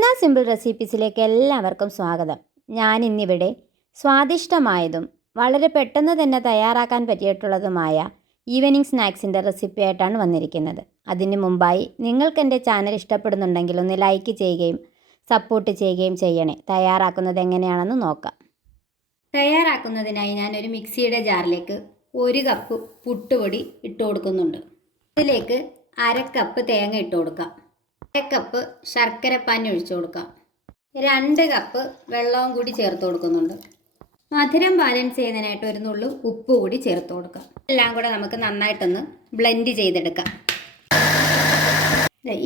Jisna simple റെസിപ്പീസിലേക്ക് എല്ലാവർക്കും സ്വാഗതം. ഞാൻ ഇന്നിവിടെ സ്വാദിഷ്ടമായതും വളരെ പെട്ടെന്ന് തന്നെ തയ്യാറാക്കാൻ പറ്റിയിട്ടുള്ളതുമായ ഈവനിങ് സ്നാക്സിന്റെ റെസിപ്പി ആയിട്ടാണ് വന്നിരിക്കുന്നത്. അതിന് മുമ്പായി നിങ്ങൾക്ക് എന്റെ ചാനൽ ഇഷ്ടപ്പെടുന്നുണ്ടെങ്കിൽ ഒന്ന് ലൈക്ക് ചെയ്യുകയും സപ്പോർട്ട് ചെയ്യുകയും ചെയ്യണേ. തയ്യാറാക്കുന്നത് എങ്ങനെയാണെന്ന് നോക്കാം. തയ്യാറാക്കുന്നതിനായി ഞാൻ ഒരു മിക്സിയുടെ ജാറിലേക്ക് ഒരു കപ്പ് പുട്ടുപൊടി ഇട്ട് കൊടുക്കുന്നുണ്ട്. ഇതിലേക്ക് അര കപ്പ് തേങ്ങ ഇട്ട് കൊടുക്കാം. കപ്പ് ശർക്കര പാനി ഒഴിച്ചു കൊടുക്കാം. രണ്ട് കപ്പ് വെള്ളവും കൂടി ചേർത്ത് കൊടുക്കുന്നുണ്ട്. മധുരം ബാലൻസ് ചെയ്യുന്നതിനായിട്ട് ഒരു നുള്ളു ഉപ്പ് കൂടി ചേർത്ത് കൊടുക്കാം. എല്ലാം കൂടെ നമുക്ക് നന്നായിട്ടൊന്ന് ബ്ലെൻഡ് ചെയ്തെടുക്കാം.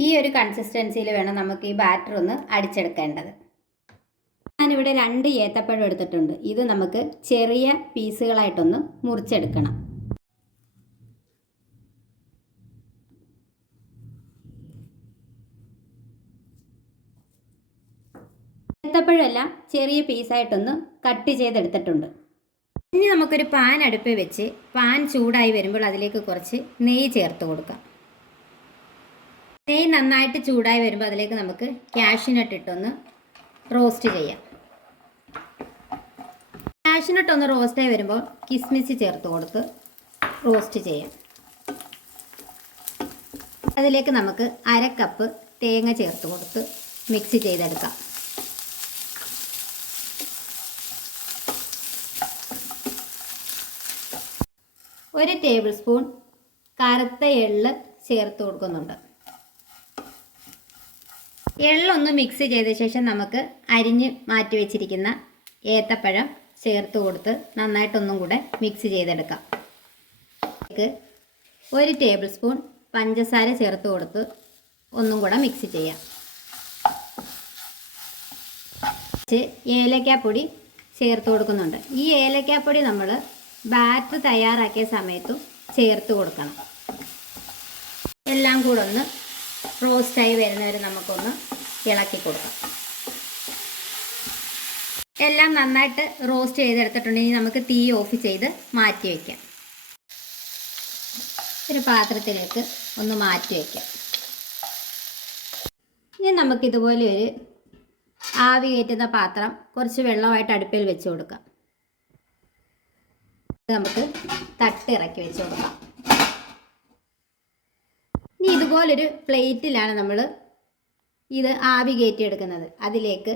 ഈ ഒരു കൺസിസ്റ്റൻസിയിൽ വേണം നമുക്ക് ഈ ബാറ്റർ ഒന്ന് അടിച്ചെടുക്കേണ്ടത്. ഞാനിവിടെ രണ്ട് ഏത്തപ്പഴം എടുത്തിട്ടുണ്ട്. ഇത് നമുക്ക് ചെറിയ പീസുകളായിട്ടൊന്ന് മുറിച്ചെടുക്കണം. ഏത്തപ്പഴമെല്ലാം ചെറിയ പീസായിട്ടൊന്ന് കട്ട് ചെയ്തെടുത്തിട്ടുണ്ട്. ഇനി നമുക്കൊരു പാൻ അടുപ്പിൽ വെച്ച് പാൻ ചൂടായി വരുമ്പോൾ അതിലേക്ക് കുറച്ച് നെയ്യ് ചേർത്ത് കൊടുക്കാം. നെയ്യ് നന്നായിട്ട് ചൂടായി വരുമ്പോൾ അതിലേക്ക് നമുക്ക് കാഷ്യൂനട്ട് ഇട്ടൊന്ന് റോസ്റ്റ് ചെയ്യാം. കാഷ്യൂനട്ട് ഒന്ന് റോസ്റ്റായി വരുമ്പോൾ കിസ്മിസ് ചേർത്ത് കൊടുത്ത് റോസ്റ്റ് ചെയ്യാം. അതിലേക്ക് നമുക്ക് അര കപ്പ് തേങ്ങ ചേർത്ത് കൊടുത്ത് മിക്സ് ചെയ്തെടുക്കാം. ഒരു ടേബിൾ സ്പൂൺ കറുത്ത എള്ള് ചേർത്ത് കൊടുക്കുന്നുണ്ട്. എള്ളൊന്ന് മിക്സ് ചെയ്ത ശേഷം നമുക്ക് അരിഞ്ഞ് മാറ്റി വെച്ചിരിക്കുന്ന ഏത്തപ്പഴം ചേർത്ത് കൊടുത്ത് നന്നായിട്ടൊന്നും കൂടെ മിക്സ് ചെയ്തെടുക്കാം. ഒരു ടേബിൾ സ്പൂൺ പഞ്ചസാര ചേർത്ത് കൊടുത്ത് ഒന്നും കൂടെ മിക്സ് ചെയ്യാം. ഏലക്കാപ്പൊടി ചേർത്ത് കൊടുക്കുന്നുണ്ട്. ഈ ഏലക്കാപ്പൊടി നമ്മൾ ബാറ്റർ തയ്യാറാക്കിയ സമയത്തും ചേർത്ത് കൊടുക്കണം. എല്ലാം കൂടെ ഒന്ന് റോസ്റ്റായി വരുന്നവരെ നമുക്കൊന്ന് ഇളക്കി കൊടുക്കാം. എല്ലാം നന്നായിട്ട് റോസ്റ്റ് ചെയ്തെടുത്തിട്ടുണ്ടെങ്കിൽ നമുക്ക് തീ ഓഫ് ചെയ്ത് മാറ്റി വയ്ക്കാം ഒരു പാത്രത്തിലേക്ക് ഒന്ന് മാറ്റി വയ്ക്കാം ഇനി നമുക്കിതുപോലെ ഒരു ആവി കയറ്റുന്ന പാത്രം കുറച്ച് വെള്ളമായിട്ട് അടുപ്പിൽ വെച്ച് കൊടുക്കാം. നമുക്ക് തട്ട് ഇറക്കി വെച്ച് കൊടുക്കാം. ഇനി ഇതുപോലൊരു പ്ലേറ്റിലാണ് നമ്മൾ ഇത് ആവി കയറ്റിയെടുക്കുന്നത്. അതിലേക്ക്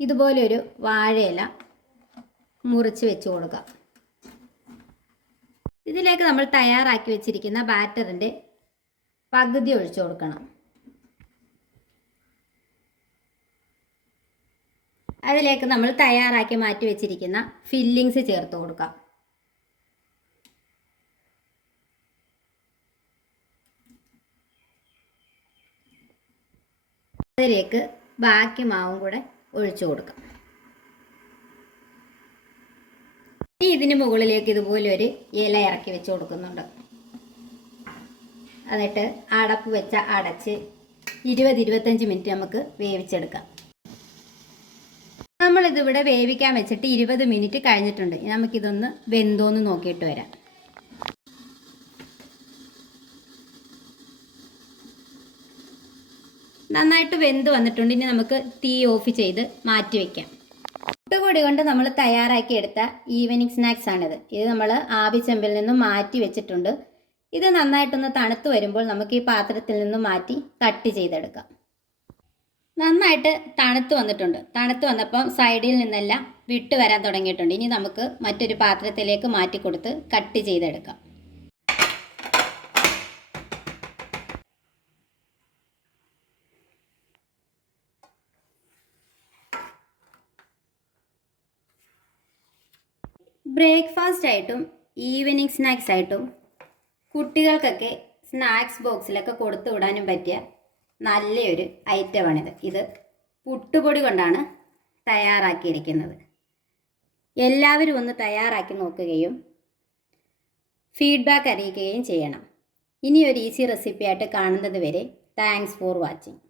ഇതുപോലൊരു വാഴയില മുറിച്ച് വെച്ച് കൊടുക്കാം. ഇതിലേക്ക് നമ്മൾ തയ്യാറാക്കി വെച്ചിരിക്കുന്ന ബാറ്ററിന്റെ പകുതി ഒഴിച്ചു കൊടുക്കണം. അതിലേക്ക് നമ്മൾ തയ്യാറാക്കി മാറ്റി വെച്ചിരിക്കുന്ന ഫില്ലിങ്സ് ചേർത്ത് കൊടുക്കാം. അതിലേക്ക് ബാക്കി മാവും കൂടെ ഒഴിച്ചു കൊടുക്കാം. ഇനി ഇതിന് മുകളിലേക്ക് ഇതുപോലെ ഒരു ഇല ഇറക്കി വെച്ച് കൊടുക്കുന്നുണ്ട്. എന്നിട്ട് അടപ്പ് വെച്ച അടച്ച് ഇരുപത് ഇരുപത്തഞ്ച് മിനിറ്റ് നമുക്ക് വേവിച്ചെടുക്കാം. നമ്മളിതിവിടെ വേവിക്കാൻ വെച്ചിട്ട് ഇരുപത് മിനിറ്റ് കഴിഞ്ഞിട്ടുണ്ട്. നമുക്കിതൊന്ന് വെന്തോന്ന് നോക്കിയിട്ട് വരാം. നന്നായിട്ട് വെന്ത് വന്നിട്ടുണ്ട്. ഇനി നമുക്ക് തീ ഓഫ് ചെയ്ത് മാറ്റി വയ്ക്കാം പുട്ടുപൊടി കൊണ്ട് നമ്മൾ തയ്യാറാക്കിയെടുത്ത ഈവനിങ് സ്നാക്സ് ആണിത്. ഇത് നമ്മൾ ആവിച്ചെമ്പിൽ നിന്നും മാറ്റി വെച്ചിട്ടുണ്ട്. ഇത് നന്നായിട്ടൊന്ന് തണുത്ത് വരുമ്പോൾ നമുക്ക് ഈ പാത്രത്തിൽ നിന്നും മാറ്റി കട്ട് ചെയ്തെടുക്കാം. നന്നായിട്ട് തണുത്ത് വന്നിട്ടുണ്ട്. തണുത്ത് വന്നപ്പം സൈഡിൽ നിന്നെല്ലാം വിട്ട് വരാൻ തുടങ്ങിയിട്ടുണ്ട്. ഇനി നമുക്ക് മറ്റൊരു പാത്രത്തിലേക്ക് മാറ്റി കൊടുത്ത് കട്ട് ചെയ്തെടുക്കാം. ബ്രേക്ക്ഫാസ്റ്റ് ആയിട്ടും ഈവനിങ് സ്നാക്സ് ആയിട്ടും കുട്ടികൾക്കൊക്കെ സ്നാക്സ് ബോക്സിലൊക്കെ കൊടുത്തു വിടാനും പറ്റിയ നല്ലൊരു ഐറ്റമാണിത്. ഇത് പുട്ടുപൊടി കൊണ്ടാണ് തയ്യാറാക്കിയിരിക്കുന്നത്. എല്ലാവരും ഒന്ന് തയ്യാറാക്കി നോക്കുകയും ഫീഡ്ബാക്ക് അറിയിക്കുകയും ചെയ്യണം. ഇനിയൊരു ഈസി റെസിപ്പി ആയിട്ട് കാണുന്നത് വരെ താങ്ക്സ് ഫോർ വാച്ചിങ്.